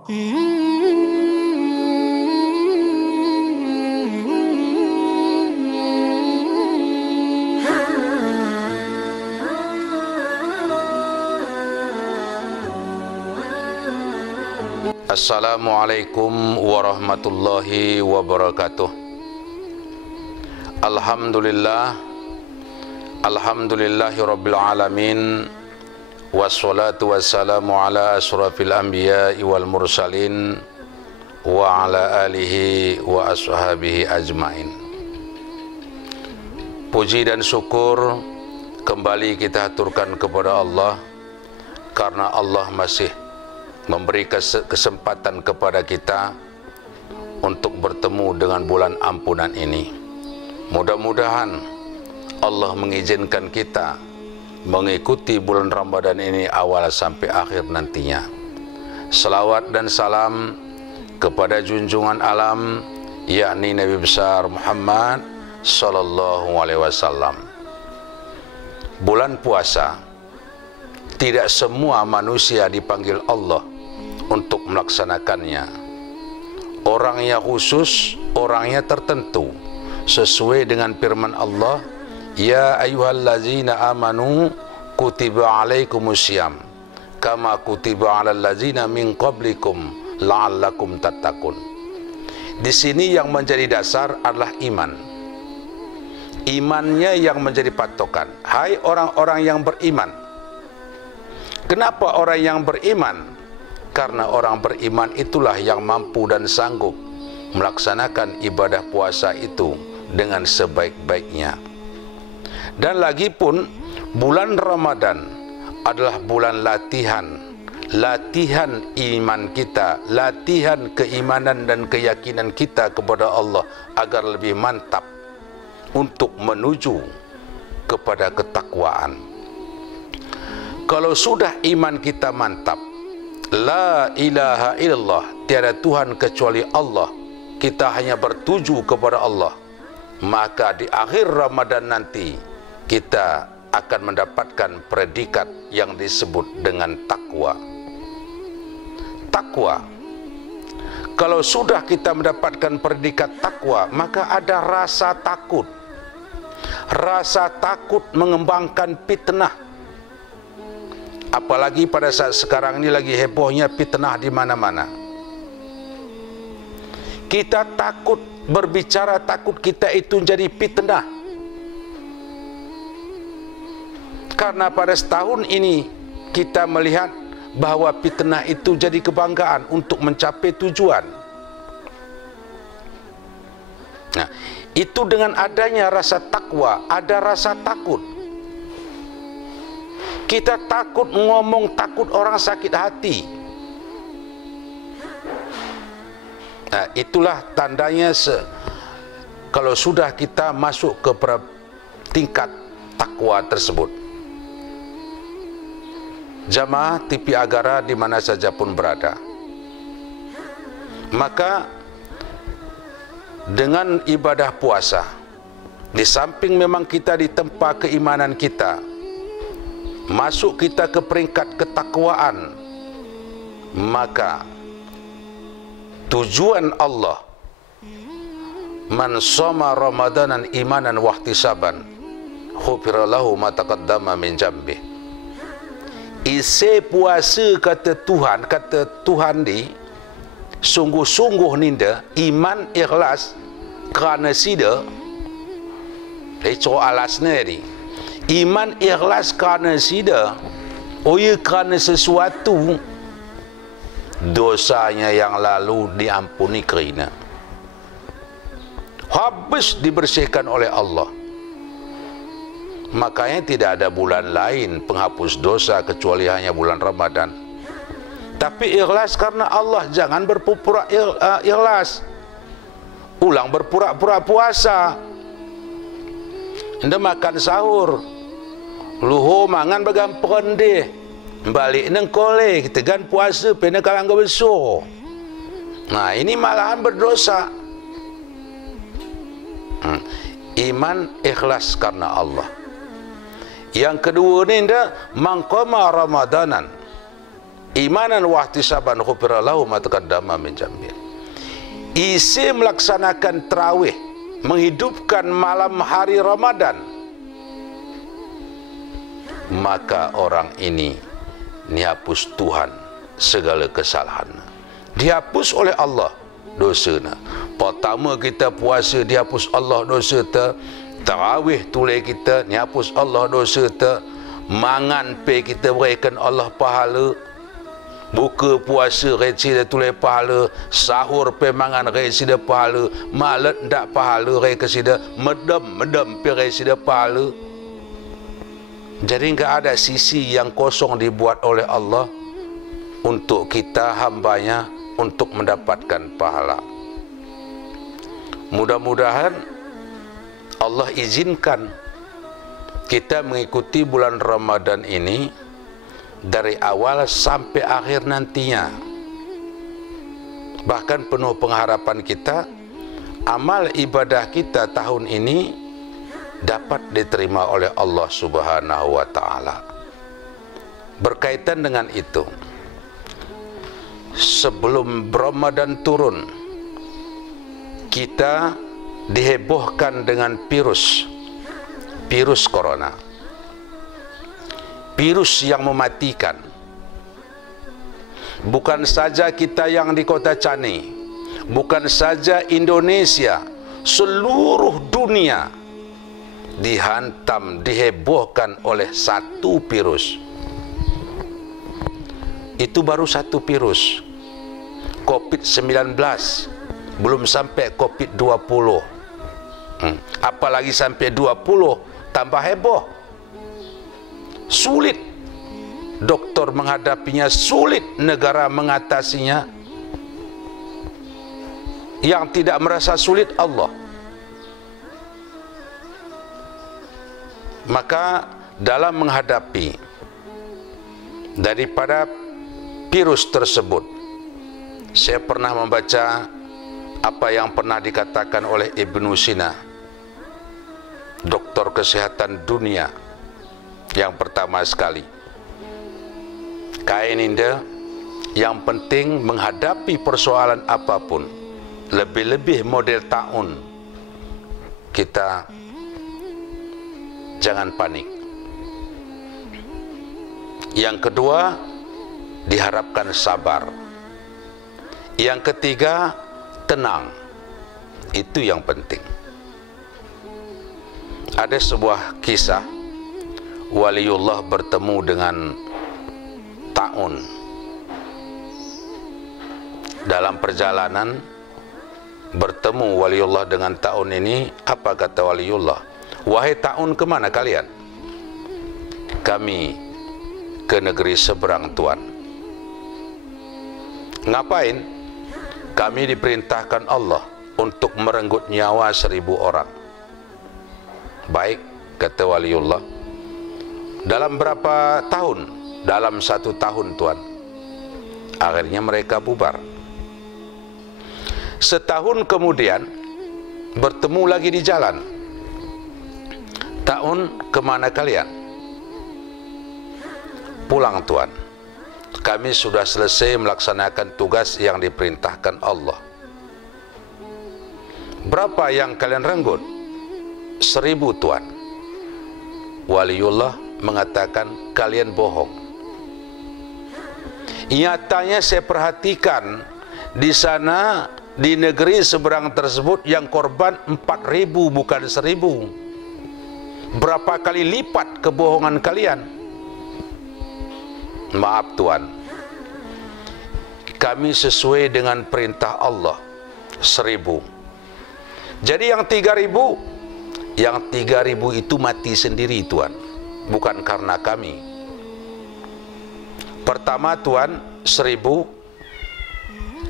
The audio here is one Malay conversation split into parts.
Assalamualaikum warahmatullahi wabarakatuh. Alhamdulillahi rabbil alamin. Wassalatu wassalamu ala asrafil anbiya'i wal mursalin wa ala alihi wa ashabihi ajmain. Puji dan syukur kembali kita aturkan kepada Allah, karena Allah masih memberi kesempatan kepada kita untuk bertemu dengan bulan ampunan ini. Mudah-mudahan Allah mengizinkan kita mengikuti bulan Ramadan ini awal sampai akhir nantinya. Salawat dan salam kepada junjungan alam, yakni Nabi besar Muhammad sallallahu alaihi wasallam. Bulan puasa, tidak semua manusia dipanggil Allah untuk melaksanakannya. Orangnya khusus, orangnya tertentu, sesuai dengan firman Allah, ya ayyuhallazina amanu kutiba alaikumusiyam kama kutiba alal ladzina min qablikum la'allakum tattaqun. Di sini yang menjadi dasar adalah iman. Imannya yang menjadi patokan. Hai orang-orang yang beriman. Kenapa orang yang beriman? Karena orang beriman itulah yang mampu dan sanggup melaksanakan ibadah puasa itu dengan sebaik-baiknya. Dan lagi pun bulan Ramadan adalah bulan latihan iman kita, latihan keimanan dan keyakinan kita kepada Allah agar lebih mantap untuk menuju kepada ketakwaan. Kalau sudah iman kita mantap, la ilaha illallah, tiada Tuhan kecuali Allah, kita hanya bertuju kepada Allah, maka di akhir Ramadan nanti kita akan mendapatkan predikat yang disebut dengan takwa. Takwa, kalau sudah kita mendapatkan predikat takwa, maka ada rasa takut. Rasa takut mengembangkan fitnah. Apalagi pada saat sekarang ini lagi hebohnya fitnah di mana-mana. Kita takut berbicara, takut kita itu jadi fitnah. Karena pada setahun ini kita melihat bahwa fitnah itu jadi kebanggaan untuk mencapai tujuan. Nah, itu dengan adanya rasa takwa, ada rasa takut. Kita takut ngomong, takut orang sakit hati. Nah, itulah tandanya kalau sudah kita masuk ke tingkat takwa tersebut. Jamaah TV Agara di mana saja pun berada, maka dengan ibadah puasa, di samping memang kita ditempa keimanan kita, masuk kita ke peringkat ketakwaan, maka tujuan Allah, man shoma ramadanan imanan wahtisaban ghufira lahu ma taqaddama min dzambi. Isi puasa kata Tuhan di sungguh-sungguh ninda iman ikhlas kerana sida leco alasnya di iman ikhlas kerana sida, oh ya, kerana sesuatu dosanya yang lalu diampuni kerana habis dibersihkan oleh Allah. Makanya tidak ada bulan lain penghapus dosa kecuali hanya bulan Ramadan. Tapi ikhlas karena Allah, jangan berpura-pura ikhlas. Ulang berpura-pura puasa. Anda makan sahur, luho mangan bagam perendeh, balik neng kole kita kan puasa pena kalang besar. Nah, ini malahan berdosa. Iman ikhlas karena Allah. Yang kedua ni mangqama ramadanan, imanan wa ihtisaban ghufira lahu ma taqaddama min dzambi. Isi melaksanakan tarawih, menghidupkan malam hari Ramadan, maka orang ini dihapus Tuhan segala kesalahan. Dihapus oleh Allah dosana. Pertama kita puasa dihapus Allah dosa ta, tarawih tulai kita dihapus Allah dosa ta, mangan pe kita berikan Allah pahala, buka puasa reci dia tulai pahala, sahur pe mangan reci dia pahala, malat ndak pahala reci dia, medem pe reci dia pahala. Jadi enggak ada sisi yang kosong dibuat oleh Allah untuk kita hambanya untuk mendapatkan pahala. Mudah-mudahan Allah izinkan kita mengikuti bulan Ramadan ini dari awal sampai akhir nantinya. Bahkan penuh pengharapan kita amal ibadah kita tahun ini dapat diterima oleh Allah Subhanahu wa taala. Berkaitan dengan itu, sebelum Ramadan turun, kita dihebohkan dengan virus corona, virus yang mematikan. Bukan saja kita yang di kota Cani, bukan saja Indonesia, seluruh dunia dihantam, dihebohkan oleh satu virus. Itu baru satu virus, COVID-19, belum sampai COVID-20. Apalagi sampai 20, tambah heboh. Sulit doktor menghadapinya, sulit negara mengatasinya. Yang tidak merasa sulit Allah. Maka dalam menghadapi daripada virus tersebut, saya pernah membaca apa yang pernah dikatakan oleh Ibnu Sina, doktor kesehatan dunia yang pertama sekali. Kain indah, yang penting menghadapi persoalan apapun, lebih-lebih model tahun, kita jangan panik. Yang kedua, diharapkan sabar. Yang ketiga, tenang. Itu yang penting. Ada sebuah kisah waliullah bertemu dengan taun. Dalam perjalanan bertemu waliullah dengan taun ini, apa kata waliullah? Wahai taun, kemana kalian? Kami ke negeri seberang Tuan. Ngapain? Kami diperintahkan Allah untuk merenggut nyawa 1000 orang. Baik, kata waliullah. Dalam berapa tahun? Dalam 1 tahun, Tuan. Akhirnya mereka bubar. Setahun kemudian bertemu lagi di jalan. Taun, kemana kalian? Pulang, Tuan. Kami sudah selesai melaksanakan tugas yang diperintahkan Allah. Berapa yang kalian renggut? 1000, Tuan. Waliullah mengatakan, kalian bohong. Nyatanya saya perhatikan di sana, di negeri seberang tersebut, yang korban 4000 bukan 1000. Berapa kali lipat kebohongan kalian? Maaf, Tuan, kami sesuai dengan perintah Allah 1000. Jadi yang 3000, itu mati sendiri, Tuan, bukan karena kami. Pertama, Tuan, 1000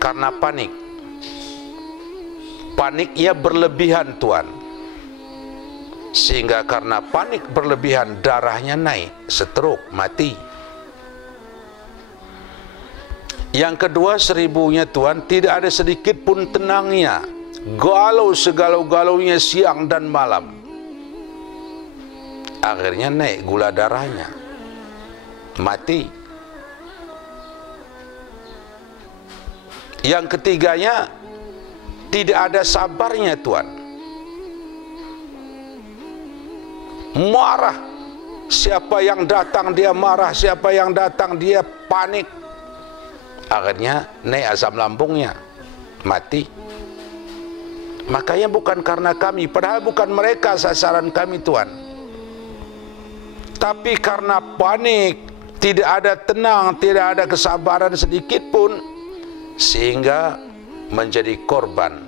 karena panik. Paniknya berlebihan, Tuan, sehingga karena panik berlebihan darahnya naik, stroke, mati. Yang kedua, 1000-nya, Tuan, tidak ada sedikit pun tenangnya, galau segalau-galaunya siang dan malam. Akhirnya naik gula darahnya, mati. Yang ketiganya, tidak ada sabarnya Tuhan. Marah, siapa yang datang dia marah, siapa yang datang dia panik. Akhirnya naik asam lambungnya, mati. Makanya bukan karena kami, padahal bukan mereka sasaran kami Tuhan, tapi karena panik, tidak ada tenang, tidak ada kesabaran sedikit pun, sehingga menjadi korban.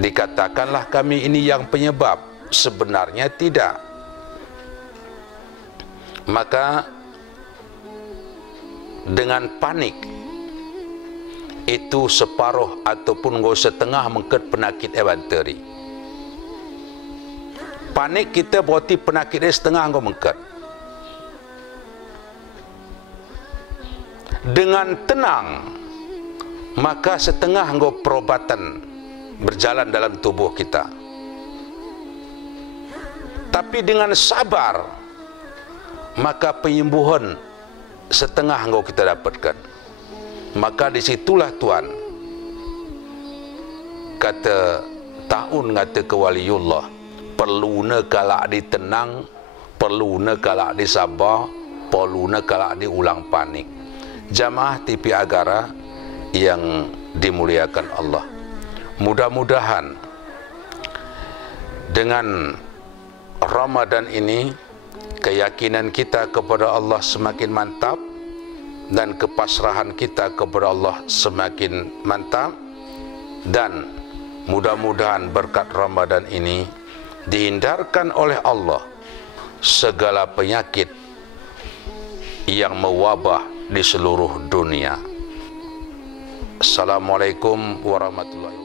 Dikatakanlah kami ini yang penyebab, sebenarnya tidak. Maka dengan panik itu separuh ataupun setengah mengket penyakit eventeri. Panik kita berarti penyakit dia setengah mengket. Dengan tenang, maka setengah perobatan berjalan dalam tubuh kita. Tapi dengan sabar, maka penyembuhan setengah kita dapatkan. Maka disitulah Tuhan kata tahun kata ke waliullah, perluna kalak ditenang, perluna kalak disabar, perluna kalak diulang panik. Jamaah TV Agara yang dimuliakan Allah, mudah-mudahan dengan Ramadan ini keyakinan kita kepada Allah semakin mantap dan kepasrahan kita kepada Allah semakin mantap, dan mudah-mudahan berkat Ramadan ini dihindarkan oleh Allah segala penyakit yang mewabah di seluruh dunia. Assalamualaikum warahmatullahi wabarakatuh.